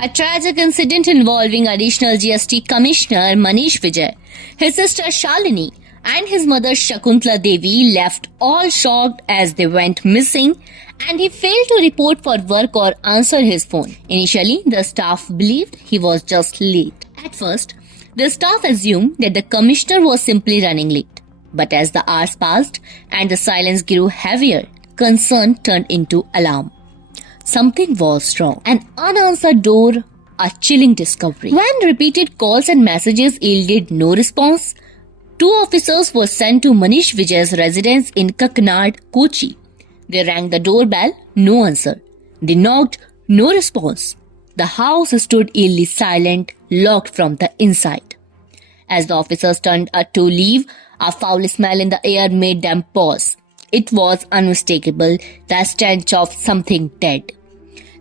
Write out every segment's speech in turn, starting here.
A tragic incident involving additional GST Commissioner Manish Vijay, his sister Shalini, and his mother Shakuntala Devi left all shocked as they went missing, and he failed to report for work or answer his phone. Initially, the staff believed he was just late. At first, the staff assumed that the commissioner was simply running late. But as the hours passed and the silence grew heavier, concern turned into alarm. Something was wrong. An unanswered door, a chilling discovery. When repeated calls and messages yielded no response, 2 officers were sent to Manish Vijay's residence in Kaknad, Kochi. They rang the doorbell, no answer. They knocked, no response. The house stood eerily silent, locked from the inside. As the officers turned to leave, a foul smell in the air made them pause. It was unmistakable, the stench of something dead.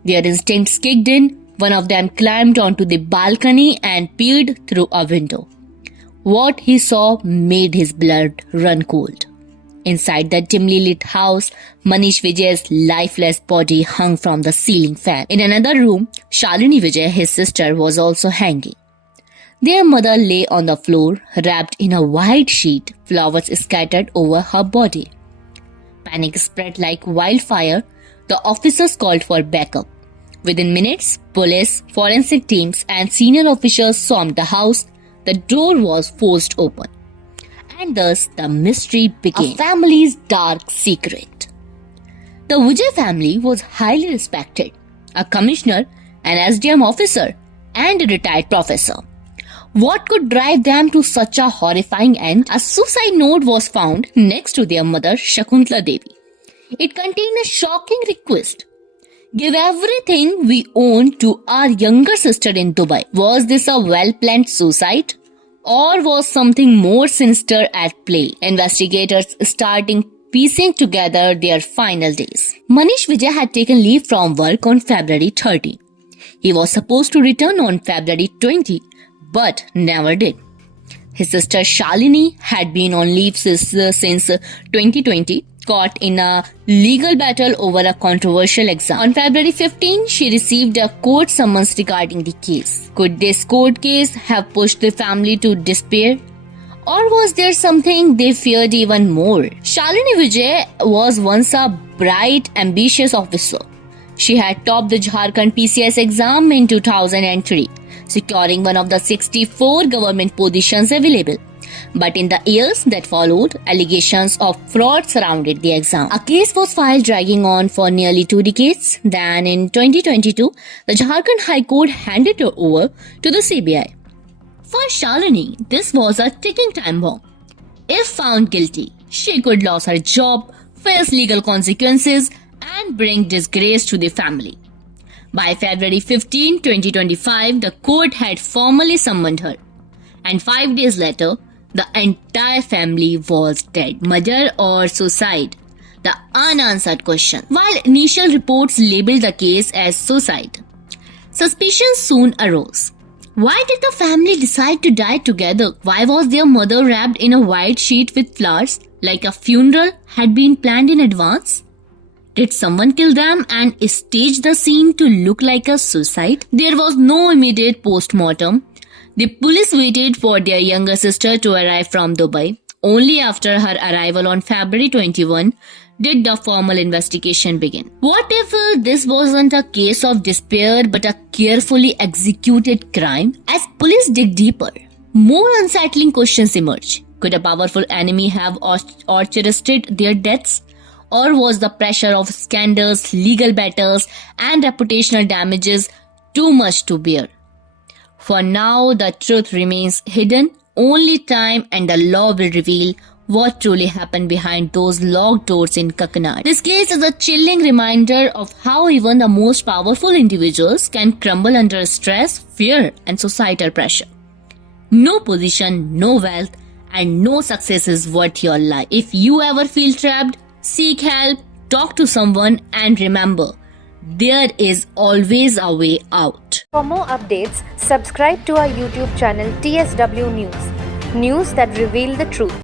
Their instincts kicked in. One of them climbed onto the balcony and peered through a window. What he saw made his blood run cold. Inside the dimly lit house, Manish Vijay's lifeless body hung from the ceiling fan. In another room, Shalini Vijay, his sister, was also hanging. Their mother lay on the floor, wrapped in a white sheet, flowers scattered over her body. Panic spread like wildfire. The officers called for backup. Within minutes, police, forensic teams, and senior officials swarmed the house. The door was forced open. And thus, the mystery began. A family's dark secret. The Vijay family was highly respected. A commissioner, an SDM officer, and a retired professor. What could drive them to such a horrifying end? A suicide note was found next to their mother, Shakuntala Devi. It contained a shocking request. Give everything we own to our younger sister in Dubai. Was this a well-planned suicide? Or was something more sinister at play? Investigators started piecing together their final days. Manish Vijay had taken leave from work on February 30. He was supposed to return on February 20, but never did. His sister Shalini had been on leave since 2020, caught in a legal battle over a controversial exam. On February 15, she received a court summons regarding the case. Could this court case have pushed the family to despair? Or was there something they feared even more? Shalini Vijay was once a bright, ambitious officer. She had topped the Jharkhand PCS exam in 2003, securing one of the 64 government positions available. But in the years that followed, allegations of fraud surrounded the exam. A case was filed dragging on for nearly 2 decades. Then in 2022, the Jharkhand High Court handed her over to the CBI. For Shalini, this was a ticking time bomb. If found guilty, she could lose her job, face legal consequences, and bring disgrace to the family. By February 15, 2025, the court had formally summoned her. And 5 days later, the entire family was dead. Murder or suicide? The unanswered question. While initial reports labeled the case as suicide, suspicions soon arose. Why did the family decide to die together? Why was their mother wrapped in a white sheet with flowers, like a funeral had been planned in advance? Did someone kill them and stage the scene to look like a suicide? There was no immediate post-mortem. The police waited for their younger sister to arrive from Dubai. Only after her arrival on February 21 did the formal investigation begin. What if this wasn't a case of despair but a carefully executed crime? As police dig deeper, more unsettling questions emerge. Could a powerful enemy have orchestrated their deaths? Or was the pressure of scandals, legal battles, and reputational damages too much to bear? For now, the truth remains hidden. Only time and the law will reveal what truly happened behind those locked doors in Kaknad. This case is a chilling reminder of how even the most powerful individuals can crumble under stress, fear, and societal pressure. No position, no wealth, and no success is worth your life. If you ever feel trapped, seek help, talk to someone, and remember, there is always a way out. For more updates, subscribe to our YouTube channel TSW News. News that reveal the truth.